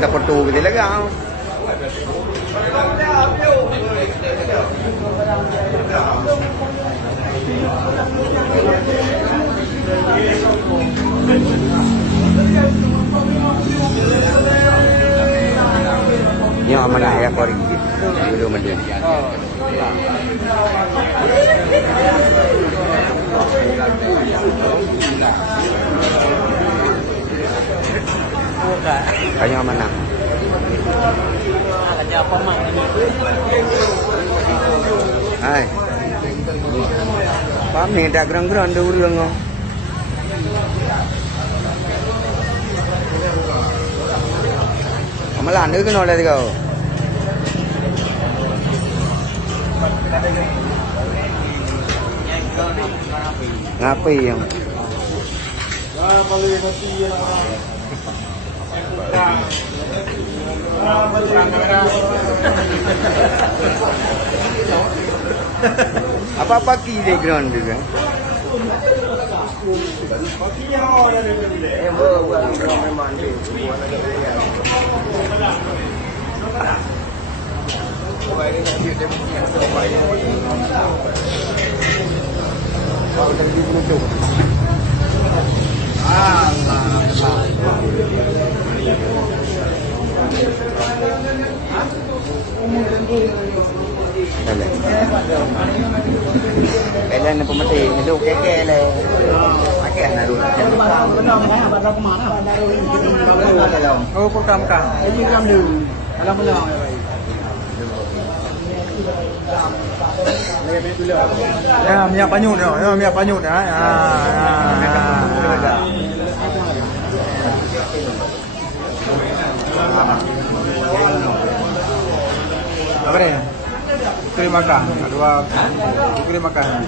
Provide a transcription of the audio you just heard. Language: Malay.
ada foto kita lagi. Yang mana ya kori? Dulu mending. Kayaknya mana? Kayaknya apa mak ini? Hai. Pam ni dah gerang-gerang dulu lengo. Amalan dia kena oleh kau. Ngapai yang? Apa-apa kiri ground juga. Kailan na pumatay, hello, kekele. Pakai na rin. Oh, program ka. Program dulu. Alam mo lang. Ya, minyak panyut ya. Ya, minyak panyut ya. Apa ni? Kirim makan. Dua. Kirim makan.